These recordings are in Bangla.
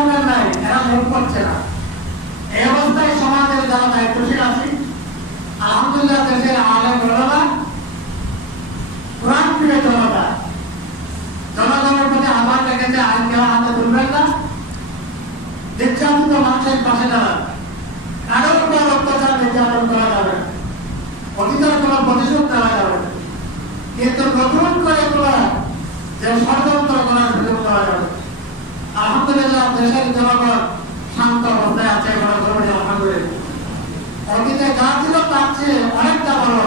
চেয়ারম্যান নাই, এরা ভোট করছে না। এই অবস্থায় সমাজের যারা দায়িত্বশীল আছে, আলহামদুলিল্লাহ দেশের আলেম ওলামা, কোরআন প্রিয় জনতা, জনগণের প্রতি আহ্বান রেখেছে আইন কেউ হাতে তুলবেন না, নির্যাতিত মানুষের পাশে দাঁড়ান, কারোর উপর অত্যাচার নির্যাতন করা যাবে না, অতীতের কোনো প্রতিশোধ নেওয়া যাবে না, কিন্তু নতুন করে তোলা যে ষড়যন্ত্র করার সুযোগ দেওয়া যাবে। আলহামদুলিল্লাহ দেশের জনগণ শান্ত অবস্থায় আছে, আলহামদুলিল্লাহ। অতীতে যা ছিল তার চেয়ে অনেকটা ভালো।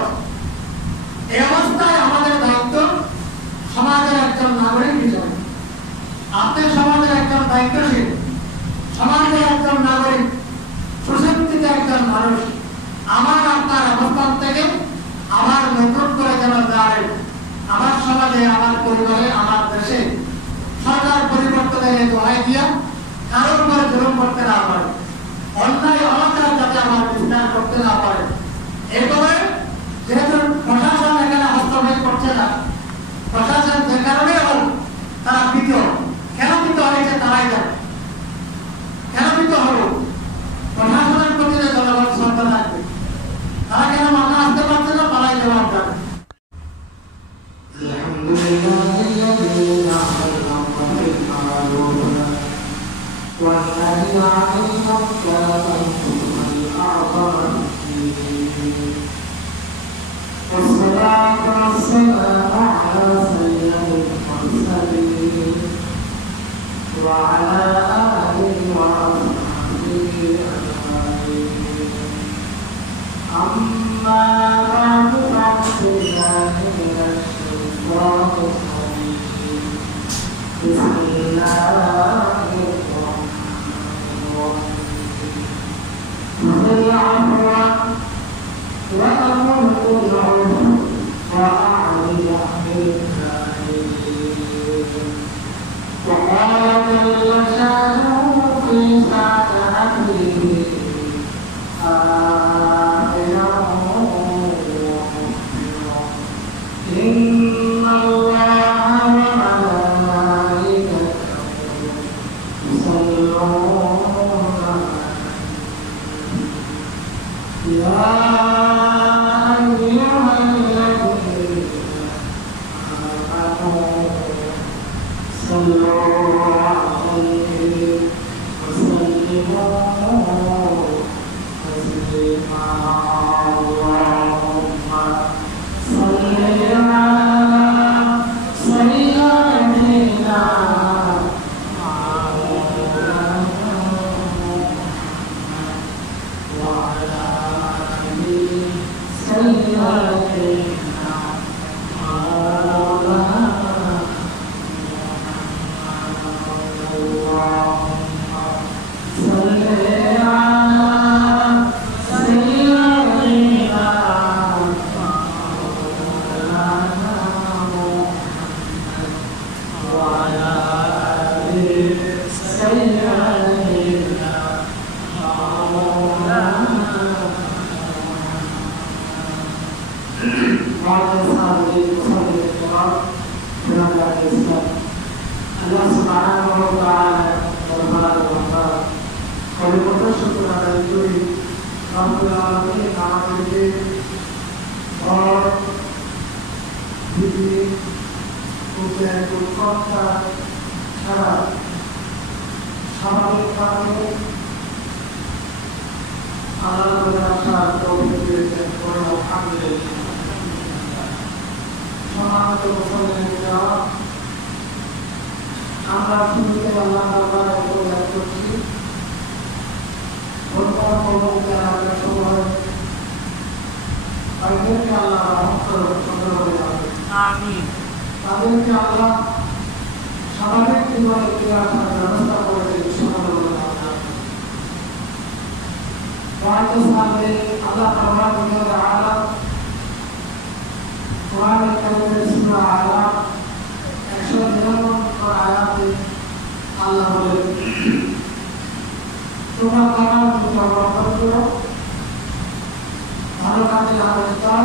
এই অবস্থায় আমাদের দায়িত্ব সমাজের একজন নাগরিক হিসেবে, আপনি সমাজের একজন দায়িত্বশীল, সমাজের একজন নাগরিক, সুশিক্ষিত একজন মানুষ, আমার আপনার অবস্থান থেকে আমার নতুন করে যেন দাঁড়ায় আমার সমাজে, আমার পরিবারে, আমার দেশে সরকার পরিবর্তনের দোহাই দিয়া কারোর উপরে জুলুম করতে না পারে, অন্যায় অনাচার যাতে আমার বিস্তার করতে না পারে। এরপরে যেহেতু প্রশাসন এখানে হস্তক্ষেপ করছে না, প্রশাসন যে কারণে হোক তারা ভীত, কেন ভীত হয়েছে তারাই জানে, কেন ভীত হল। প্রশাসনের প্রতি যে জনগণ শ্রদ্ধা থাকবে, তারা কেন মাথা আসতে পারছে না, পালাই জবাব দেবে। والذي عليهم كافرهم الأعظم والصلاة والسلام على سيد المرسلين وعلى آله وأصحابه أجمعين. أما بعد فأعوذ بالله من الشيطان الرجيم. بسم الله العفو وأمر بالعرف وأعرض عن الجاهلين. وقال جل شأنه في شأن أمره آخرا إن الله وملائكته يصلون يا أيها الذين آمنوا صلوا عليه وسلموا تسليما. اللهم صل على سيدنا Allah Subhanahu wa ta'ala berfirman, "Kalau kita syukur atas itu, Rabbul Alamin আমাদেরকে और পৃথিবী উপরে কর্তা ছাড়া স্বাভাবিক কারণে আল্লাহর আশার তৌফিক দিয়েছেন। আলহামদুলিল্লাহ। সম্মানিত মুসলমানেরা, আমরা শুরুতে আল্লাহ তাআলার ইবাদত করছি। বর্তমান পর্যন্ত আমাদের সবাই তাদেরকে আল্লাহ রহমত করে আমিন। তাদেরকে আল্লাহ স্বাভাবিক জীবনে ফিরে আসার ব্যবস্থা করে সামনে আল্লাহ তাআলা কোরআন কারীমের সূরা আলা 199 আয়াতে আল্লাহ বলেন, তোমরা তার প্রতি অবলম্বন করো, ভালো কাজে আদেশ দাও,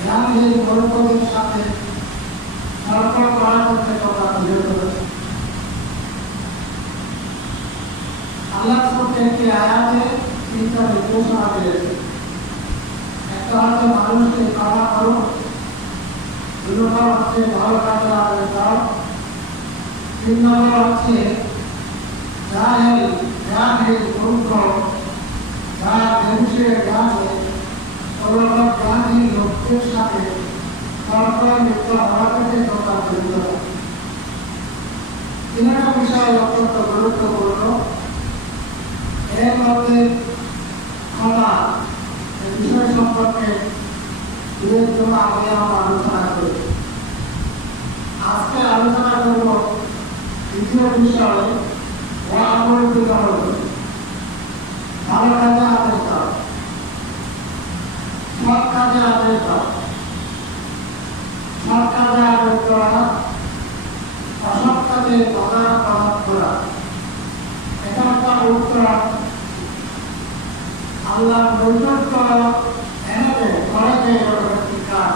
জ্ঞানের মনোযোগের সাথে সরকার করা করতে তোমরা বিরত রয়েছে। আল্লাহ প্রত্যেকটি আয়াতে তিনটা নির্দেশনা দিয়েছে। একটা হচ্ছে মানুষকে ক্ষমা করো, দুই নম্বর হচ্ছে ভালো কাজে আদেশ দাও, তিন নম্বর হচ্ছে জ্ঞানের মূর্খ যারা মানুষের জ্ঞানে জ্ঞানী লোকদের সাথে তর্ক লিপ্ত হওয়া থেকে তোমরা বিরত থাকো। তিনটা বিষয় অত্যন্ত গুরুত্বপূর্ণ। এর মধ্যে ক্ষমা এই বিষয় সম্পর্কে দুয়ের জন্য আমরা আলোচনা করি। আজকে আলোচনা করব দ্বিতীয় বিষয়, ভালো কাজে আদেশ দাও, সৎ কাজে আদেশ দাও। সৎ কাজে আদেশ দেওয়া, অসৎ কাজে বাধা প্রদান করা, এটা একটা উত্তর আল্লাহ নৈকট্য এনে করে যে একটি কাজ।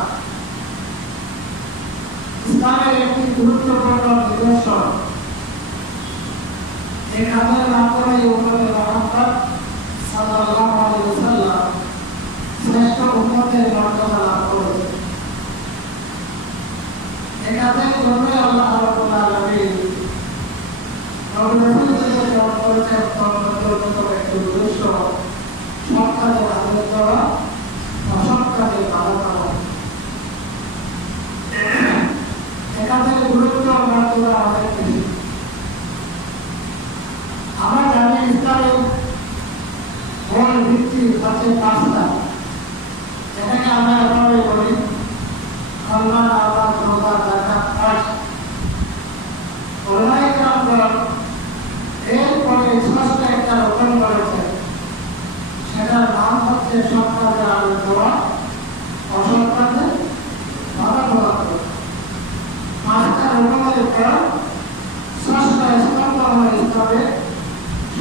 ইসলামের একটি গুরুত্বপূর্ণ নিদর্শন, এই কাজের মাধ্যমে উম্মতে মুহাম্মদ সাল্লাল্লাহু আলাইহি ওয়াসাল্লাম শ্রেষ্ঠ উম্মতের মর্যাদা লাভ করেছে। এই কাজের জন্য আল্লাহ রাব্বুল আলামিন নবী রাসূলদের প্রেরণ করেছেন। একটি উদ্দেশ্য সৎ কাজে আদেশ দেওয়া, অসৎ কাজে বাধা দেওয়া। এই কাজের গুরুত্ব মর্যাদা অনেক বেশি। আমরা জানি ইসলামের মূল ভিত্তি হচ্ছে পাঁচটা, যেটাকে আমরা এভাবে বলি কলমা, নামাজ, রোজা, যাকাত, হজ। উলামায়ে কেরামগণ এরপরে ষষ্ঠ একটা রকম করেছেন, সেটার নাম হচ্ছে সৎ কাজে আদেশ দেওয়া, অসৎ কাজে বাধা প্রদান করা। পাঁচটা রকমের উপর ষষ্ঠ স্তম্ভ হল ইসলামের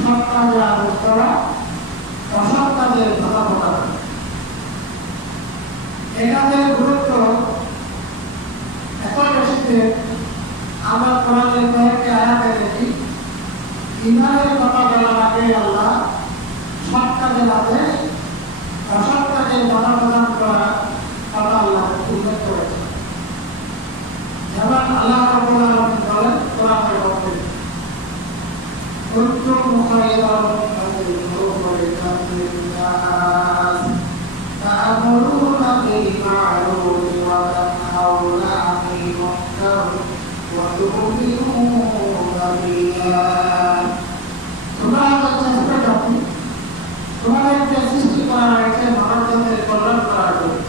সৎ কাজে আদেশ করা, অসৎ কাজে বাধা প্রদান করা। এই কাজের গুরুত্ব এত বেশি যে আমরা কোরআনের কয়েকটি আয়াতে দেখি, ঈমানের কথা বলার আগে আল্লাহ সৎ কাজের আদেশ, অসৎ কাজে বাধা প্রদান করার কথা আল্লাহ উল্লেখ করেছেন। যেমন আল্লাহ রাব্বুল আলামিন বলেন কোরআনের মধ্যে, কুনতুম খায়রা উম্মাতিন উখরিজাত লিন-নাস তা'মুরুনা বিল মা'রুফি ওয়া তানহাউনা 'আনিল মুনকার ওয়া তু'মিনুনা বিল্লাহ। তোমরা চেষ্টা করো, তোমাদেরকে সৃষ্টি করা হয়েছে মানবজাতির কল্যাণ করার জন্য।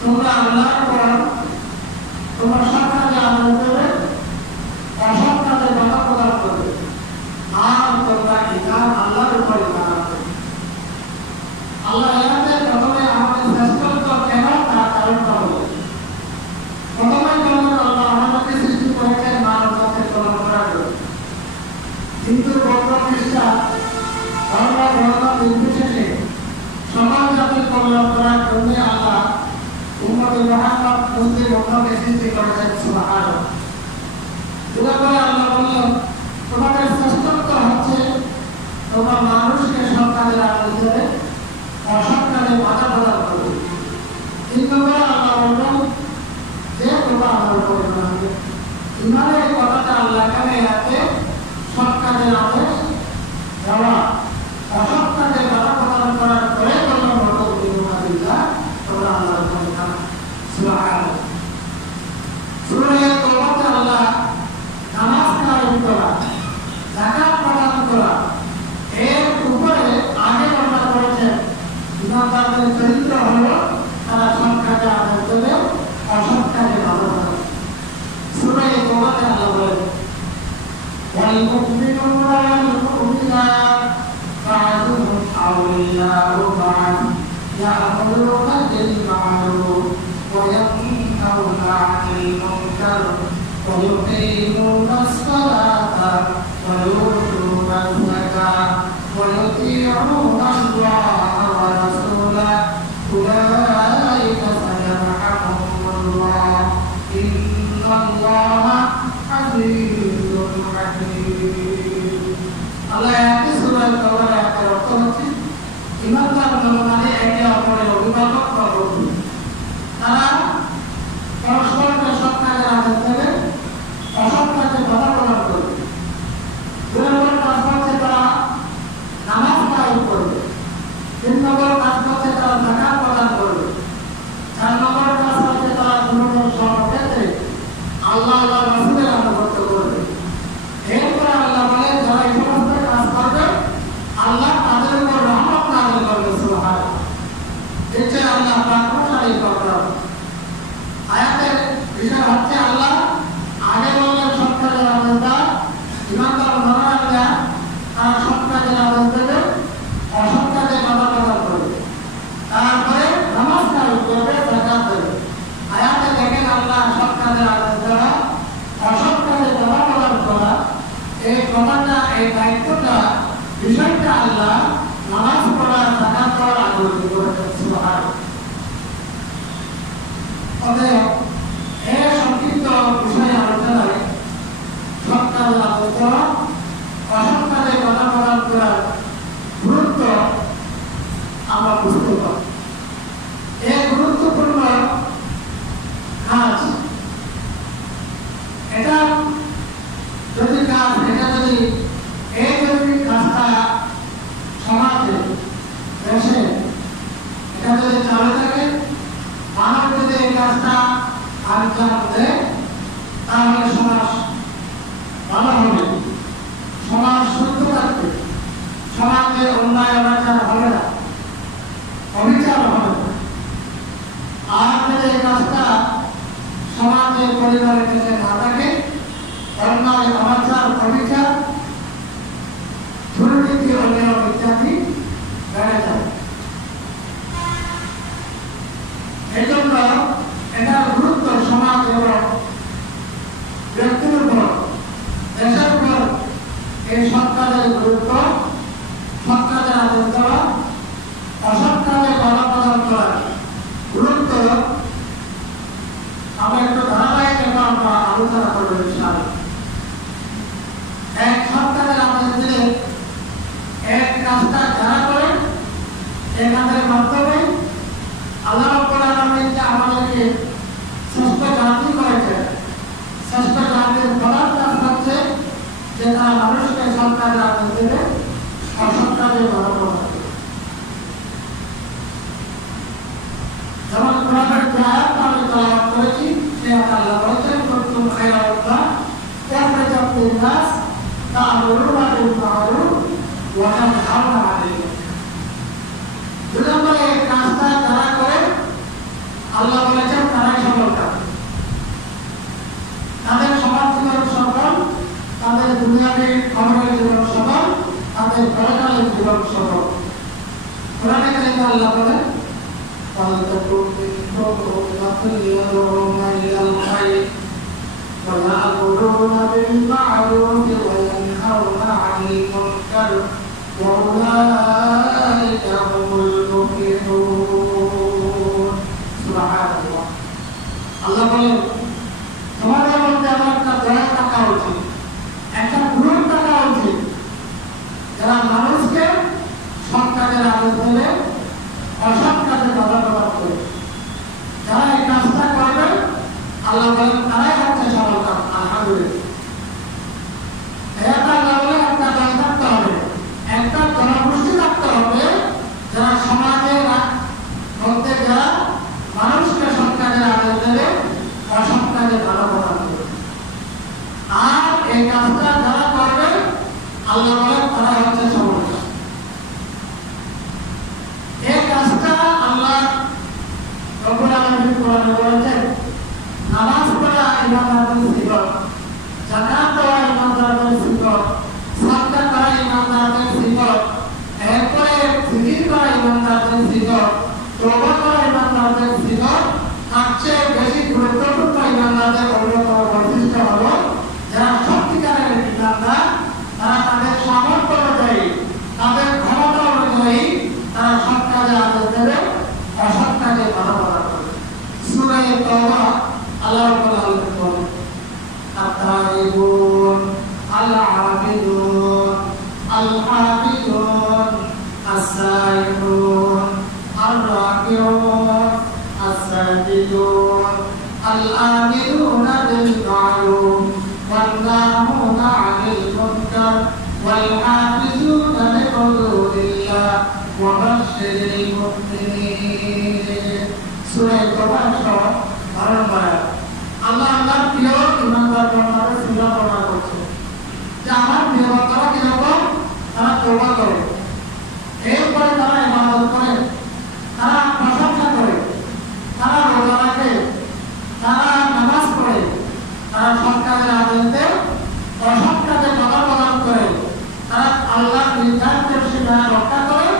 তোমরা আল্লাহর কোরআন, তোমরা সৎ কাজে আদেশ দেবে, অসৎ কাজে বাধা প্রদান করবে, আর তোমরা ইমান আল্লাহর উপর ইমান আনবে। আল্লাহ এখানে প্রথমে আমাদের শ্রেষ্ঠত্ব কেন তার কারণটা বলে। প্রথমে বলেন আল্লাহ আমাদেরকে সৃষ্টি করেছেন মানবজাতির কল্যাণ করার জন্য। কিন্তু বৌদ্ধ খ্রিস্টান ধর্ম ধর্ম নির্বিশেষে সমাজ জাতির কল্যাণ করার জন্য আল্লাহ উম্মতে মুহাম্মদ মুসলিম উম্মতকে সৃষ্টি করেছেন। সুবহানাল্লাহ। দুঃখে আল্লাহ বললেন তোমাদের শ্রেষ্ঠত্ব হচ্ছে তোমরা মানুষকে সৎ কাজে আদেশ দেবে, অসৎ কাজে বাধা প্রদান করবে। তিন নম্বরে আল্লাহ বললেন যে তোমরা আমার উপর ঈমান আনবে। ঈমানের কথাটা আল্লাহ এখানে রাখে সৎ কাজের আদেশ দেওয়া, অসৎ কাজে বাধা প্রদান করার পরে তোমরা মুমিনুনা বিল্লাহ, তোমরা আল্লাহর উপর ঈমান আনো। সুবহানাল্লাহ। সূরা তাওবাতে আল্লাহ নামাজ কায়েম করা, যাকাত প্রদান করা, এর উপরে আগে বর্ণনা করেছেন ইমানদারদের চরিত্র হলো তারা সৎ কাজে আদেশ দেবে, অসৎ কাজে বাধা দেবে। সূরা তাওবাতে আল্লাহ বলেন ওয়াল মুমিনুনা ওয়াল মুমিনাত বা'দুহুম আউলিয়াউ বা'দ ইয়া'মুরুনা বিল মা'রুফ ওয়া ইয়ানহাউনা 'আনিল মুনকার ওয়া yuqimuna as-salata wa yu'tuna az-zakata wa yuti'una Allaha wa rasulahu ulaika sayarhamuhumullah innallaha 'azizzun hakim। আল্লাহ একই সূরা তাওবার আয়াতের অর্থ হচ্ছে ইমানদার মুমিন একে অপরের অভিভাবক বা বন্ধু। তারা পরস্পরকে সৎ কাজের আদেশ দেবে, অসৎ কাজে বাধা প্রদান করবে। 2 নম্বর কাজ হচ্ছে তারা নামাজ কায়েম করবে। 3 নম্বর কাজ হচ্ছে তারা যাকাত প্রদান করবে। 4 নম্বর কাজ হচ্ছে তারা দুনিয়ার সর্বক্ষেত্রে আল্লাহ আল্লাহ রাসূলের আনুগত্য করবে। এরপর আল্লাহ বলে যারা এই সমস্ত কাজ করবে আল্লাহ তাদের উপর রহমত নাযিল করবে। সুবহানাল্লাহ। এটা আল্লাহ প্রাণশালী করবেন। আয়াতের বিষয় হচ্ছে আল্লাহ আগে বললেন সৎ কাজের আদেশ দাও, ইমানদার মুমিনরা তারা সৎ কাজের আদেশ দেবে, অসৎ কাজে বাধা প্রদান করবে। তারপরে নামাজ কায়েম করবে, যাকাত দেবে। আয়াতে দেখেন আল্লাহ সৎ কাজের আদেশ দেওয়া, অসৎ কাজে বাধা প্রদান করা, এই কথাটা, এই দায়িত্বটা, বিষয়টা আল্লাহ নামাজ পড়া, যাকাত দেওয়ার আগ্রহ করেছেন। সুবহানাল্লাহ। অতএব এই সংক্ষিপ্ত বিষয়ে আলোচনায় সৎ কাজের আদেশ দেওয়া, অসৎ কাজে বাধা প্রদান করার গুরুত্ব আমরা বুঝতে পারি। এই গুরুত্বপূর্ণ কাজ, এটা যদি কাজটা সমাজে, দেশে এটা যদি চালু থাকে, মানব যদি এই কাজটা আঞ্জাম দেয়, তাহলে সমাজ ভালো হবে, সমাজ সুস্থ থাকবে, সমাজে অন্যায় অনাচার হবে না, অবিচার হবে না। আর যদি এই কাজটা সমাজে, পরিবারের কাছে না থাকে, অন্যায় অনাচার, অবিচার, দুর্নীতি, অনিয়ম ইত্যাদি বেড়ে যায়। এই জন্য এটার গুরুত্ব সমাজ এবং ব্যক্তির উপর, দেশের উপর এই সৎ কাজের গুরুত্ব, সৎ কাজের আদেশ দেওয়া, অসৎ কাজে বাধা প্রদান করার গুরুত্ব আমরা একটু ধারাবাহিক আমরা আলোচনা করবো ইনশাআল্লাহ। এক সৎ কাজের আদেশ দিলে এক কাজটা যারা করে, এই কাজের মাধ্যমে আল্লাহ রাব্বুল আলামিন যে আমাদেরকে শ্রেষ্ঠ জাতি করেছেন, শ্রেষ্ঠ জাতির প্রধান কাজ হচ্ছে যে তারা মানুষকে সৎ কাজের আদেশ দেবে, অসৎ কাজে বাধা প্রদান করবে। যেমন কোরআনের যে আয়াতটা আমি তেলাওয়াত করেছি, সে আয়াতে আল্লাহ বলেছেন কুনতুম খায়রা উম্মাহ উখরিজাত লিন-নাস তা'মুরুনা বিল মা'রুফ ওয়া তানহাউনা আনিল মুনকার। 2 নম্বর এই কাজটা যারা করে আল্লাহ বলেছেন তারাই সফল কাজ। তাদের সমাজ জীবন সফল, তাদের দুনিয়াবী ক্ষমতার জীবন সফল, তাদের পরকালের জীবন সফল। কোরআনে কারিমে আল্লাহ বলেন فَلْتَكُنْ مِنكُمْ أُمَّةٌ يَدْعُونَ إِلَى الْخَيْرِ وَيَأْمُرُونَ بِالْمَعْرُوفِ وَيَنْهَوْنَ عَنِ الْمُنكَرِ وَأُولَٰئِكَ هُمُ الْمُفْلِحُونَ। সুবহানাল্লাহ। আল্লাহ বলেন তোমাদের মধ্যে আমার একটা দয়া থাকা উচিত, একটা গুণ থাকা উচিত, যারা মানুষকে সৎ কাজের আদেশ দেবে, অসৎ কাজে বাধা প্রদান করবে। যারা এই কাজটা করবে আল্লাহ বলেন তারাই হচ্ছে সফল কাজ। আলহামদুলিল্লাহ। এটা আল্লাহ বলে একটা দল থাকতে হবে, একটা জনগোষ্ঠী থাকতে হবে যারা সমাজের মধ্যে যারা মানুষকে সৎ কাজের আদেশ দেবে, অসৎ কাজে বাধা প্রদান করবে। আর এই কাজটা যারা করবে আল্লাহ বলেন তারা হচ্ছে সফল কাজ। এই কাজটা আল্লাহ রব্বুল আলামিন কোরআনে বলেছেন নামাজ পড়া ইমানদারদের সিফত, যাকাত দেওয়া ইমানদারদের সিফত, সাদকা করা ইমানদারদের সিফত, এরপরে জিকির করা ইমানদারদের সিফত, তওবা করা ইমানদারদের সিফত। তার চেয়ে বেশি গুরুত্বপূর্ণ ইমানদারদের অন্যতম বৈশিষ্ট্য হলো যারা সত্যিকারের ইমানদার, তারা তাদের সামর্থ্য অনুযায়ী, তাদের ক্ষমতা অনুযায়ী তারা সৎ কাজে আদেশ দেবে, অসৎ কাজে বাধা প্রদান করবে। সূরা তাওবা আল্লাহ রাব্বুল আলামিন বলেন আত-তাইবুন আল-আবিদুন والناهون عن المنكر والحافظون لحدود الله وبشر المؤمنين সূরা তওবা 12 আল্লাহ আল্লাহ প্রিয় ইমানদার বান্দারা সুরা পড়া করছে যে আমার প্রিয় বান্দারা কিরকম তারা তওবা করে এরপরে তারা ইবাদত করে তারা প্রশংসা করে তারা রোজা রাখে তারা নামাজ পড়ে তারা সৎ কাজের আদেশ দেয় অসৎ কাজে বাধা প্রদান করে তারা আল্লাহর নির্ধারিত সীমা রক্ষা করে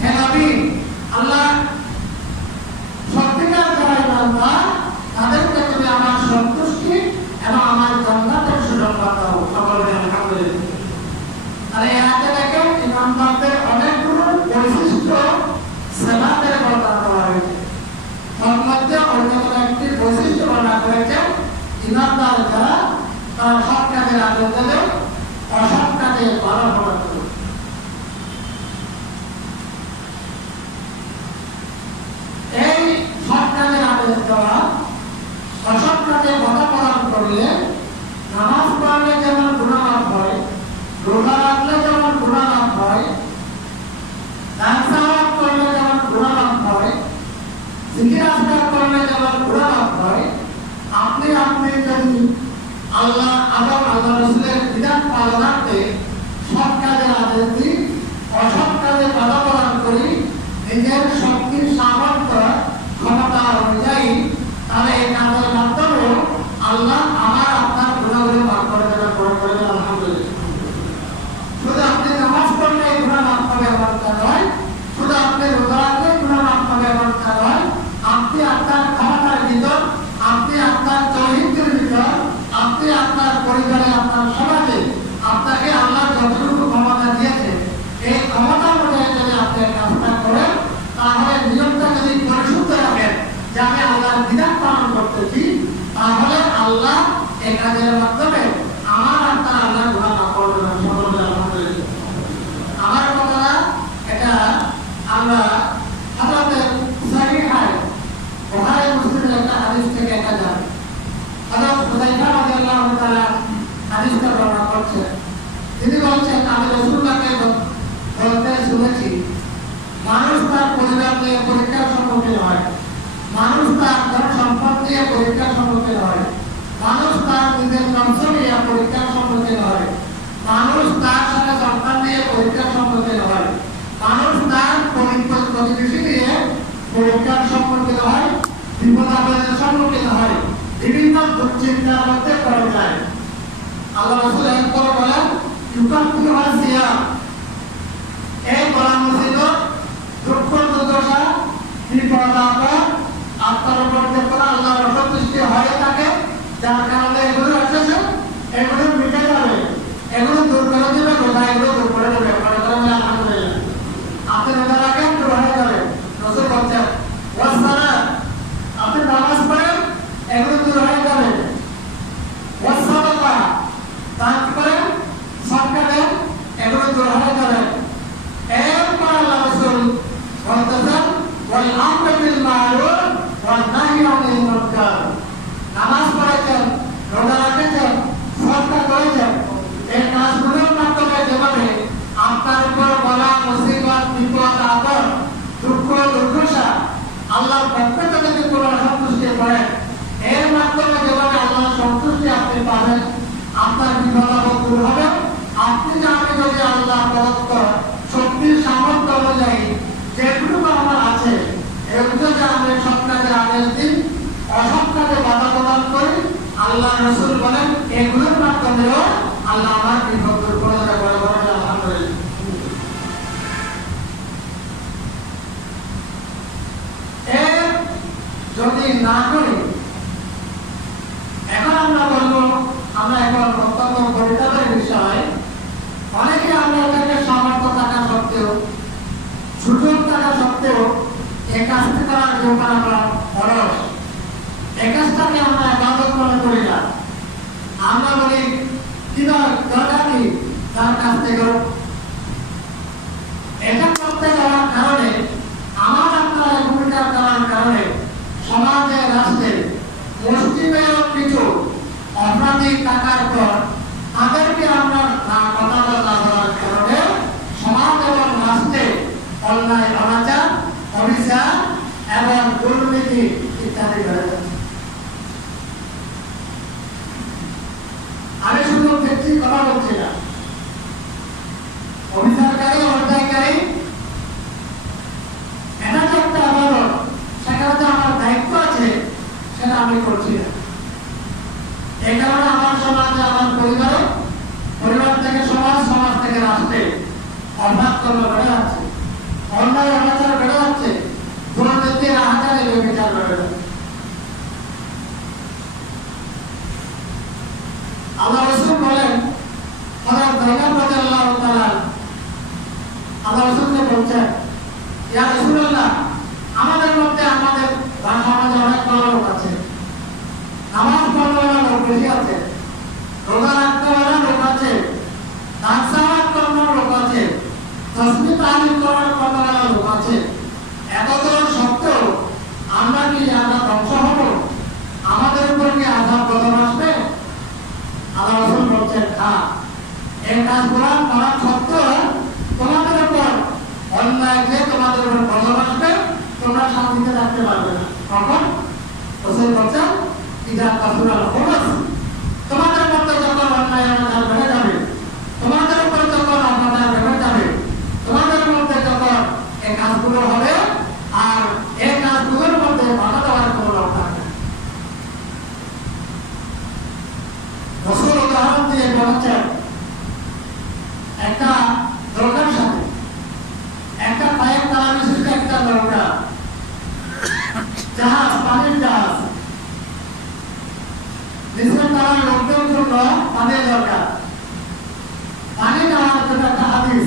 হে নবী আল্লাহ সত্যিকার যারা ইমানদার তাদেরকে তুমি আমার সন্তুষ্টি এবং আমার জান্নাতের সুসংবাদ দাও সকলে আলহামদুলিল্লাহ। তাহলে এতে দেখেন ইমানদারদের অনেকগুলো বৈশিষ্ট্য সেবাদের কথা বলা হয়েছে তার মধ্যে অন্যতম একটি বৈশিষ্ট্য বলা হয়েছে ইমানদার যারা তারা সৎ কাজের আদেশ দেবে অসৎ কাজে বাধা প্রদান করবে। এই সৎ কাজের আদেশ দেওয়া অসৎ কাজে বাধা প্রদান করলে নামাজ পড়লে যেমন গুনাহ মাফ হয় রোজা রাখলে যেমন গুনাহ মাফ হয় দান সাওয়াব করলে যেমন গুনাহ মাফ হয় জিকির আজকার করলে যেমন গুনাহ মাফ হয় আপনি যদি আল্লাহ এবং আল্লাহ রাসূলের বিধান পালনার্থে সৎ কাজের আদেশ দিই অসৎ কাজে বাধা প্রদান করি নিজের শক্তির সামর্থ্য ক্ষমতা অনুযায়ী তাহলে এই কাজের মাধ্যমে আল্লাহ আমার আপনার গুনাহগুলো মাফ করে দেবেন আলহামদুলিল্লাহ। শুধু আপনি নামাজ পড়লে গুনাহ মাফ হবে এমনটা নয় শুধু আপনি রোজা রাখলে গুনাহ মাফ হবে এমনটা নয় আপনি আপনার ক্ষমতার ভিতর আপনি আপনার তৌহিদের ভিতর আপনি আপনার পরিবারে আপনার সমাজে আপনাকে আল্লাহ যতটুকু ক্ষমতা দিয়েছে এই ক্ষমতা অনুযায়ী যদি আপনি কাজটা করেন তাহলে নিয়মটা যদি পরিশুদ্ধ রাখেন যে আমি আল্লাহর বিধান পালন করতেছি তাহলে আল্লাহ এই কাজের মাধ্যমে আমার আপনার আল্লাহ গুনাহ মাফ করবেন আলহামদুলিল্লাহ। আমার কথাটা এটা আমরা হযরত সহিহ বুখারী মুসলিমের একটা হাদিস থেকে এটা জানি হযরত হুযায়ফা রাদিয়াল্লাহু তাআলা হাদিসটা বর্ণনা করছেন তিনি বলছেন আমি রাসূলুল্লাহকে বলতে শুনেছি মানুষ তার পরিবার নিয়ে পরীক্ষার সম্মুখীন হয় মানুষ তার ধন সম্পদ নিয়ে পরীক্ষার সম্মুখীন হয় মানুষ তার নিজের বংশ নিয়ে পরীক্ষার সম্মুখীন হয় মানুষ তার সাথে সন্তান নিয়ে পরীক্ষার সম্মুখীন হয় মানুষ তার প্রতিবেশী নিয়ে পরীক্ষার সম্মুখীন হয় বিপদ আপদের সম্মুখীন হয় বিভিন্ন দুশ্চিন্তার মধ্যে পড়ে যায় আল্লাহ রাসূল এরপর বলেন ইউকাফিরু হাসিয়া এই বলা মুসিবত দুঃখ দুর্দশা বিপদ আপদ আপনার উপর যখন আল্লাহর অসন্তুষ্টি হয়ে থাকে যার কারণে এগুলো আসছে এগুলো মিটে যাবে এগুলো দূর করে দেবে রোজা এগুলো দূর করে দেবে আলহামদুলিল্লাহ। আপনি রোজা রাখেন দূর হয়ে যাবে রাসূল বলছেন ওয়াসসালাত আপনি নামাজ পড়েন এগুলো দূর হয়ে যাবে ওয়াসসাদাকা দান করেন সদকা দেন এগুলো দূর হয়ে যাবে। এরপর আল্লাহ রাসূল বলতেছেন ওয়াল আমরু বিল মা'রুফ ওয়ান নাহয়ু আনিল মুনকার নামাজ পড়েছেন রোজা রেখেছেন সদকা করেছেন এই কাজগুলোর মাধ্যমে যেভাবে আপনার উপর বলা মুসিবত বিপদ আপদ দুঃখ দুর্দশা আল্লাহর পক্ষ থেকে যদি কোনো অসন্তুষ্টি করেন এর মাধ্যমে যেভাবে আল্লাহর সন্তুষ্টি আপনি পাবেন আপনার বিপদ আপদ দূর হবে আপনি জানেন যদি আল্লাহ প্রদত্ত শক্তির সামর্থ্য অনুযায়ী যেটুকু আমার আছে এগুলো যে আমি সৎ কাজে আদেশ দিই অসৎ কাজে বাধা প্রদান করি আল্লাহ রাসূল বলেন এগুলোর মাধ্যমেও আল্লাহ আমার বিপদ দূর করে দেবে আলহামদুলিল্লাহ। যদি না করি এখন আমরা বলবো আমরা এখন অত্যন্ত পরিতাপের বিষয় অনেকে আমরা এটাকে সামর্থ্য থাকা সত্ত্বেও সুযোগ থাকা সত্ত্বেও এই কাজটি করার জন্য আমরা অলস এই কাজটাকে আমরা ইবাদত মনে করি না আমরা বলি কি দরকার কি তার কাছ থেকে এটা করতে যাওয়ার কারণে আমার আপনার ভূমিকা করার কারণে সমাজে রাষ্ট্রে মুসলিমের কিছু অপরাধী টাকার পর বেশি কথা বলছি না। অভিযানকারী অধ্যায়কারী এটা যে একটা আবাদত, সেখানে যে আমার দায়িত্ব আছে সেটা আমি করছি না। এই কারণে আমার সমাজে, আমার পরিবারে, পরিবার থেকে সমাজ, সমাজ থেকে রাষ্ট্রে অবাধ কর্ম বেড়ে যাচ্ছে, অন্যায় অনাচার বেড়ে যাচ্ছে, দুর্নীতি রাহাজারি বিচার বেড়ে যাচ্ছে। আল্লাহ রাসূল বলেন, হযরত যায়েদ রাদিয়াল্লাহু তাআলা আল্লাহ রাসূলকে বলছেন, ইয়া রাসূলুল্লাহ, আমাদের মধ্যে আমাদের সমাজে অনেক ভালো লোক আছে, নামাজ পড়ার লোক বেশি আছে, রোজা রাখতে পারা লোক আছে, দান সাওয়াত করার লোক আছে, তাসবিহ তাহলিল করার লোক আছে। এতদূর সত্ত্বেও আমরা ধ্বংস হব? আমাদের উপর কি আযাব গজব আসবে? আল্লাহ রাসূল বলছেন, হ্যাঁ, এই কাজগুলো করা সত্ত্বেও তোমাদের উপর অন্যায় যে তোমাদের উপর গজব আসবে, তোমরা শান্তিতে থাকতে পারবে না। কখন? রাসূল বলছেন, ইদা কাসুরাল খুবুস, তোমাদের মধ্যে যখন অন্যায় অনাচার বেড়ে যাবে, তোমাদের উপর যখন অনাচার বেড়ে যাবে, তোমাদের মধ্যে যখন এই কাজগুলো হবে, আর এই কাজগুলোর মধ্যে বাধা দেওয়ার কোনো লোক থাকবে না। রাসূল উদাহরণ দিয়ে বলেছেন, একটা নৌকার সাথে একটা পায়ের তালা বিশিষ্ট একটা নৌকা, জাহাজ, পানির জাহাজ, নিচের তালার লোকদের জন্য পানির দরকার। পানি নেওয়ার জন্য একটা হাদিস,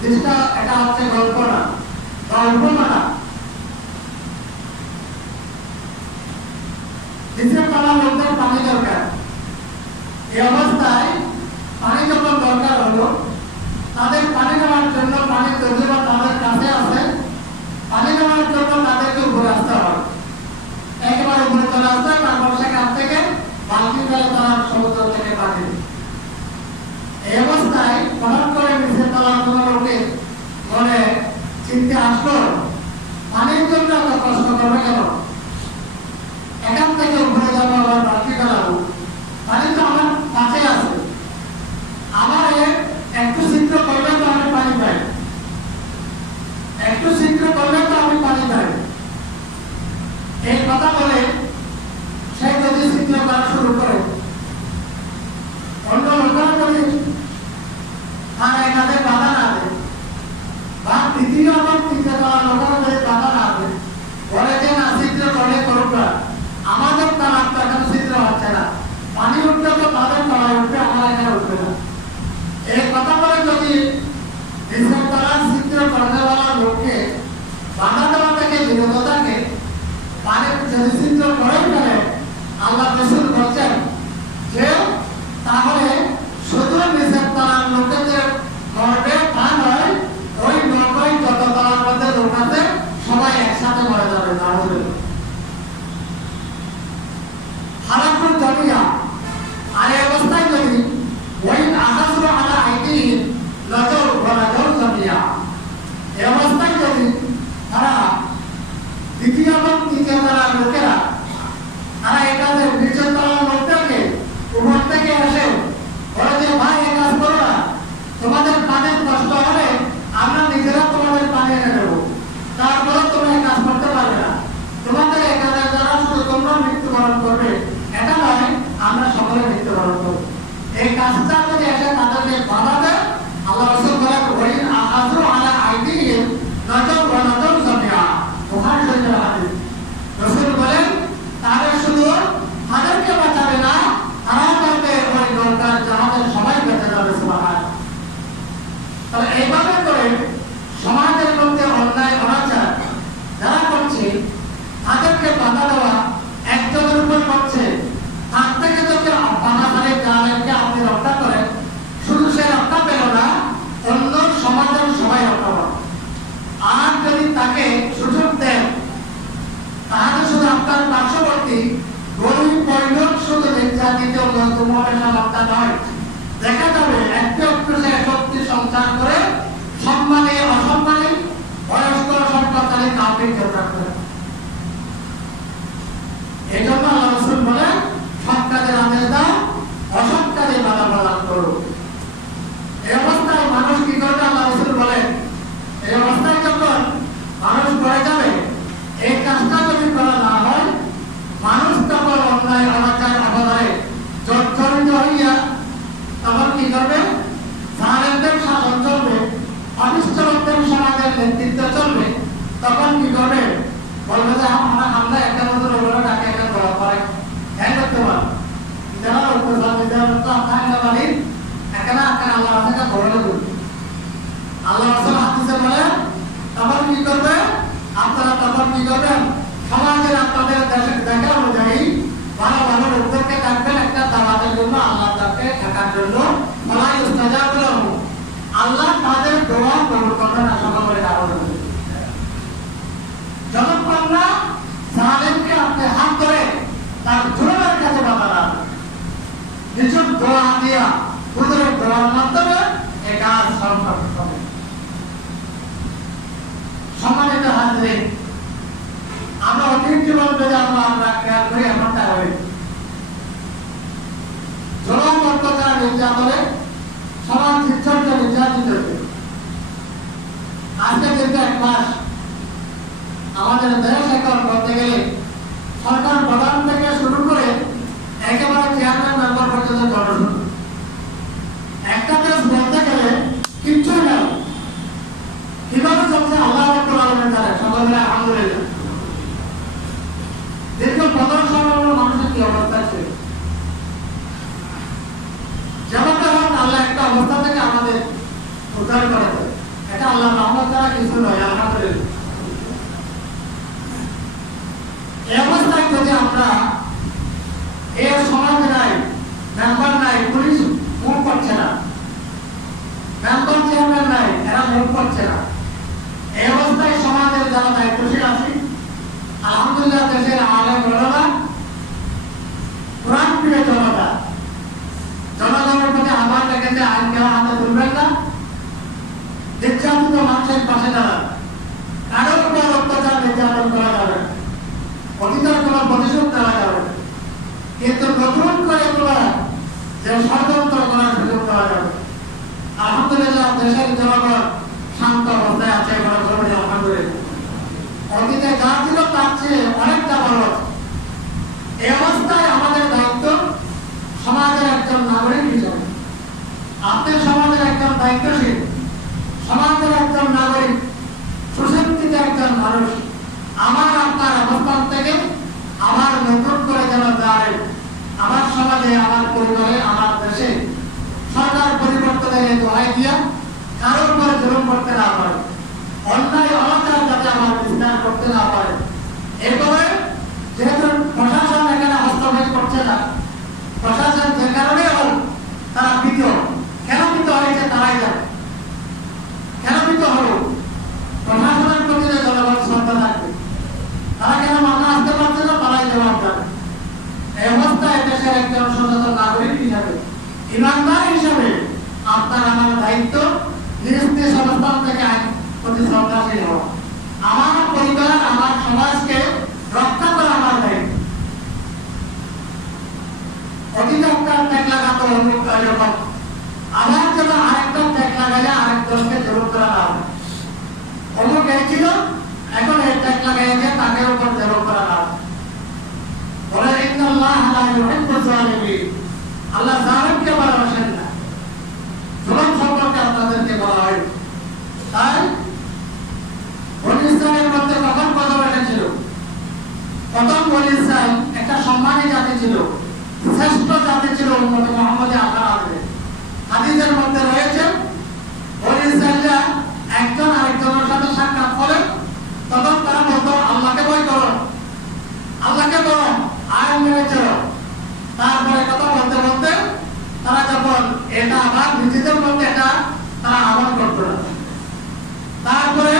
জিনিসটা এটা হচ্ছে গল্প না বা উপমা না। নিচের তালার লোকদের পানি দরকার। এই অবস্থায় পানি যখন দরকার হলো, তাদের পানি নেওয়ার জন্য পানির তরজমা তাদের কাছে আছে, পানি নেওয়ার জন্য তাদেরকে উপরে আসতে হবে, একেবারে উপরে চলে আসতে হয়। তারপর সেখান থেকে বালতি ফেলে তারা সমুদ্র থেকে পানি। এই অবস্থায় হঠাৎ করে নিচে তলার কোনো লোকের মনে চিন্তা আসলো, পানির জন্য এত কষ্ট করবে কেন? এখান থেকে উপরে যাবো, আবার বালতি ফেলাবো, পানি তো আমার কাছে আছে, আমার একটু ছিদ্র করলে তো আমি পানি পাই, একটু ছিদ্র করলে তো আমি পানি পাই। এই কথা বলে সে যদি ছিদ্র করা শুরু করে, অন্য লোকেরা যদি তার এখানে বাধা না দেয়, বা তৃতীয় এবং তৃতীয় তলার লোকেরা যদি বাধা না দেয়, বলে যে না ছিদ্র করলে করুক, আমাদের তার এখানে ছিদ্র হচ্ছে না, পানি উঠলে তো তাদের তলায় উঠবে, আমার এখানে উঠবে না। এই কথা বলে যদি নিচের তলার ছিদ্র করেওয়ালা লোককে বাধা দেওয়া থেকে বিরত থাকে, পানির যদি ছিদ্র করে ফেলে, আল্লাহ রাসূল বলছেন যে তাহলে শুধু নিচের তলার লোকেদের মরবে তা নয়, ওই নৌকায় যত তলার মধ্যে লোক আছে সবাই একসাথে মরে যাবে। তাহলে হারাকুল জমিয়া। আর এই অবস্থায় যদি ওই আকাশুর আলা আইটি নজর নজর জমিয়া, এই অবস্থায় যদি তারা দ্বিতীয় এবং তৃতীয় তলার লোকেরা তারা এখানে নিচের তলার লোকটাকে উপর থেকে এসে বলে যে ভাই এই কাজ করো না, তোমাদের পানির কষ্ট হলে আমরা নিজেরা তোমাদের পানি এনে দেবো, তারপরে তোমরা এই কাজ করতে পারবে না, তোমাদের এখানে যারা শুধু তোমরা মৃত্যুবরণ করবে এটা নয়, আমরা সকলে মৃত্যুবরণ করবো। এই কাজটা যদি এসে তাদেরকে বাধা দেয়, আল্লাহ রাসূল বলেন, ওই আযু আলা আইদিহিম নজর ওয়া নজর জামিআ। বুখারী শরীফের হাদিস। রাসূল বলেন, তারা শুধু তাদেরকে বাঁচাবে না, তারা করবে ওই নৌকার জাহাজের সবাই বেঁচে যাবে। সুবহানাল্লাহ। তাহলে এইভাবে করে সমাজের মধ্যে অন্যায় অনাচার যারা করছে তাদেরকে বাধা দেওয়া একজনের উপর করছে, তার থেকে যদি বাধাধারী জালেমকে আপনি রক্ষা করেন, শুধু সে রক্ষা পেল না, অন্য সমাজের সবাই রক্ষা পাবে। আর যদি তাকে সুযোগ দেন, তাহলে শুধু আপনার পার্শ্ববর্তী গরিব পরিবার শুধু নির্যাতিত তোমাদের সমাজটা নয়, দেখা যাবে একটু একটু সে শক্তি সঞ্চার করে সম্মানে অসম্মানে বয়স্ক সম্পদশালী কাউকে কেউ রাখবে। এই জন্য আল্লাহ রাসূল বলেন, সৎ কাজের আদেশ দাও, অসৎ কাজে বাধা প্রদান করো। নেতৃত্ব চলবে তখন কি করবে? বলবে যে আমরা হামলা একটা মতো ওগুলো ডাকে একটা ধরা পড়ে হ্যাঁ করতে পারবো যারা অত্যাচার বিদ্যালয় তো আপনার বাড়ি এখানে আকার আল্লাহ থেকে বড় করবে। আল্লাহ রাসূল হাদিসে বলে তখন কি করবে? আপনারা তখন কি করবেন? সমাজের আপনাদের দেশের দেখা অনুযায়ী ভালো ভালো লোকদেরকে ডাকবেন একটা দাওয়াতের জন্য, আল্লাহ তাকে থাকার জন্য। ফলাই ইস্তাজাব লাহু, আল্লাহ তাদের দোয়া কবুল করবেন আশা করে কারণ যতক্ষণ না জালেমকে আপনি হাত ধরে তার জুলুমের কাছে বাধা রাখবেন, নিজের দোয়া দিয়া হুজুরের দোয়ার মাধ্যমে এই কাজ সম্ভব হবে। সম্মানিত হাজরিন, আমরা অতীত জীবন যদি আমরা খেয়াল করি এমনটা হবে জুলুম অত্যাচার নির্যাতনে সমাজ শিক্ষককে নির্যাতিত হয়েছে। আজকে দীর্ঘ 1 মাস আমাদের দেশ এখন বলতে গেলে সরকার প্রধান থেকে শুরু করে একেবারে চেয়ারম্যান মেম্বার পর্যন্ত জনশূন্য। একটা দেশ বলতে গেলে কিচ্ছু নেই। কিভাবে চলছে আল্লাহ রাব্বুল আলামিন জানেন। সকলে আলহামদুলিল্লাহ। দীর্ঘ 15 সালের মানুষের কি অবস্থা ছিল, যেমনটা হোক আল্লাহ একটা অবস্থা থেকে আমাদের উদ্ধার করেছে। এটা আল্লাহর রহমত ছাড়া কিছু নয়, আলহামদুলিল্লাহ। এই অবস্থায় যদি আমরা এর সমাজ নাই, মেম্বার নাই, পুলিশ মুভ করছে না, মেম্বার চেয়ারম্যান নাই, এরা মুভ করছে না, এই অবস্থায় সমাজের যারা দায়িত্বশীল আছে আলহামদুলিল্লাহ দেশের আলেম ওলামা কোরআন প্রিয় জনতা জনগণের প্রতি আহ্বান রেখেছে আইন কেউ হাতে তুলবেন না, নির্যাতিত মানুষের পাশে দাঁড়ান, কারোর উপর অত্যাচার নির্যাতন করা যাবে না, অতীতের কোনো প্রতিশোধ নেওয়া যাবে না, কিন্তু নতুন করে তোলা যে ষড়যন্ত্র করার সুযোগ দেওয়া যাবে। আলহামদুলিল্লাহ দেশের জনগণ শান্ত অবস্থায় আছে, আলহামদুলিল্লাহ। অতীতে যা ছিল তার চেয়ে অনেকটা ভালো। এই অবস্থায় আমাদের দায়িত্ব সমাজের একজন নাগরিক হিসেবে, আপনি সমাজের একজন দায়িত্বশীল, সমাজের একজন নাগরিক, সুশিক্ষিত একজন মানুষ, আমার আপনার অবস্থান থেকে আমার নতুন করে যেন দাঁড়ায় আমার সমাজে, আমার পরিবারে, আমার দেশে সরকার পরিবর্তনের দোহাই দিয়া কারোর উপরে জুলুম করতে না পারে, অন্যায় অনাচার যাতে আমার বিস্তার করতে না পারে। এরপরে যেহেতু প্রশাসন এখানে হস্তক্ষেপ করছে না, প্রশাসন যে কারণে হোক তারা ভীত, কেন ভীত হয়েছে তারাই জানে, কেন ভীত হলো প্রশাসনের প্রতি যে জনগণ শ্রদ্ধা থাকবে, তারা কেন মাথা আসতে পারছে না, তারাই জবাব দেবে। এই অবস্থায় দেশের একজন সচেতন নাগরিক হিসাবে, ইমানদার হিসাবে আপনার আমার দায়িত্ব নিজ নিজ অবস্থান থেকে আইন প্রতি শ্রদ্ধাশীল হওয়া, আমার পরিবার, আমার সমাজকে রক্ষা করা আমার দায়িত্ব। অতীতে একটা ট্যাগ লাগাতো এরকম, আমার যেন আরেকটা ট্যাগ লাগাইলে আরেক দলকে জরুর করা না হয়, অমুক হয়েছিল এখন এই ট্যাগ লাগাইছে তাকে উপর জরুর করা না হয়। বলে ইন্নাল্লাহ লা ইউহিব্বুল যালিমিন, আল্লাহ জালিমকে ভালোবাসেন না। জুলুম সম্পর্কে আপনাদেরকে বলা হয়। তাই বনী ইসরাইলের মধ্যে প্রথম কদম এসেছিল, প্রথম বনী ইসরাইল একটা সম্মানী জাতি ছিল, শ্রেষ্ঠ জাতি ছিল উম্মতে মুহাম্মদে আপনার আদরে। হাদিসের মধ্যে রয়েছে বনী ইসরাইলরা একজন আরেকজনের সাথে সাক্ষাৎ করে তখন তারা বলতো আল্লাহকে ভয় করো, আল্লাহকে বলো, আইন মেনে চলো। তারপরে কথা বলতে বলতে তারা যখন এটা আবার নিজেদের মধ্যে এটা তারা আমল করতো না, তারপরে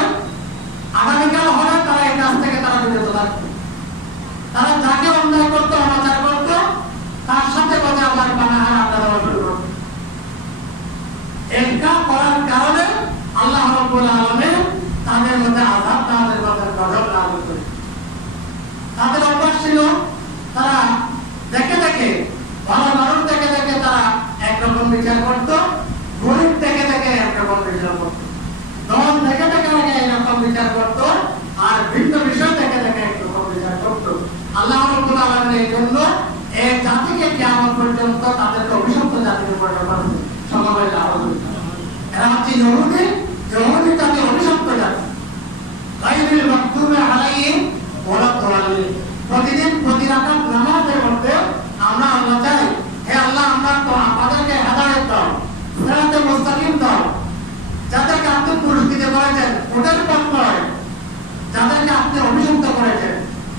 আগামীকাল হলে তারা এই কাজ থেকে তারা বিরত থাকতো। তারা যাকে অন্যায় করতো, অনাচার করতো, তার সাথে কথা আবার পানাহার আড্ডা দেওয়া শুরু করতো। এটা করার কারণে আল্লাহ রাব্বুল আলামিন তাদের মধ্যে আযাব, তাদের মধ্যে গজব নাযিল করেন। তাদের অভ্যাস ছিল তারা দেখে দেখে, ভালো মানুষ দেখে দেখে তারা একরকম বিচার করতো, গরিব দেখে দেখে একরকম বিচার করতো, ধন দেখে দেখে একরকম বিচার করতো, আর ভিন্ন বিষয় দেখে দেখে একরকম বিচার করতো। আল্লাহ রাব্বুল আলামিন এই জন্য এই জাতিকে কিয়ামত পর্যন্ত তাদেরকে অভিশপ্ত জাতিতে পরিণত করেছেন। সকলে আল্লাহু আকবার। এরা হচ্ছে ইহুদি, ইহুদি জাতি অভিশপ্ত জাতি। গায়রিল মাগদুবি আলাইহিম ওয়ালা দাল্লিন। প্রতিদিন প্রতি রাকাত নামাজের মধ্যে আমরা আল্লাহ চাই, হে আল্লাহ আমরা তো আমাদেরকে হেদায়েত দাও, সিরাতে মুস্তাকিম দাও। যাদেরকে আপনি পুরস্কৃত করেছেন ওদের পথ নয়, যাদেরকে আপনি অভিযুক্ত করেছেন।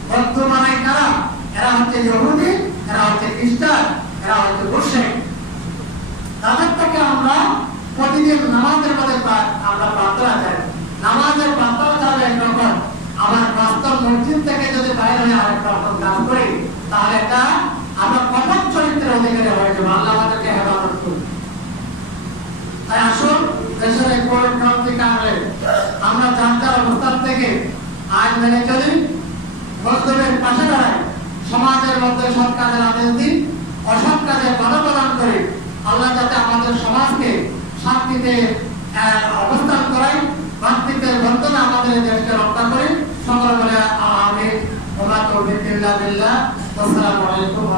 বর্তমানে কারা? এরা হচ্ছে ইহুদি, এরা হচ্ছে খ্রিস্টান, এরা হচ্ছে মুশরিক। তাদের থেকে আমরা প্রতিদিন নামাজের মধ্যে আমরা প্রার্থনা চাই। নামাজের প্রার্থনা চাইলে একরকম, আমার বাস্তব মসজিদ থেকে যদি বাইরে হয়ে আরেক রকম কাজ করি, তাহলে এটা আমরা কঠোর চরিত্রের অধিকারী হয়ে যাবো। আল্লাহ আমাদেরকে হেফাজত করুন। তাই আসুন দেশের এই পরিক্রান্তির কারণে আমরা যার যার অবস্থান থেকে আইন মেনে চলি, মজলুমের পাশে দাঁড়াই, সমাজের মধ্যে সৎ কাজের আদেশ দিই, অসৎ কাজে বাধা প্রদান করি। আল্লাহ যাতে আমাদের সমাজকে শান্তিতে অবস্থান করাই, ভাতৃত্বের বন্ধনে আমাদের দেশকে রক্ষা করি। সকলে বলে আমিন। ওয়া মা তাওফীক ইল্লা বিল্লাহ। আসসালামু আলাইকুম।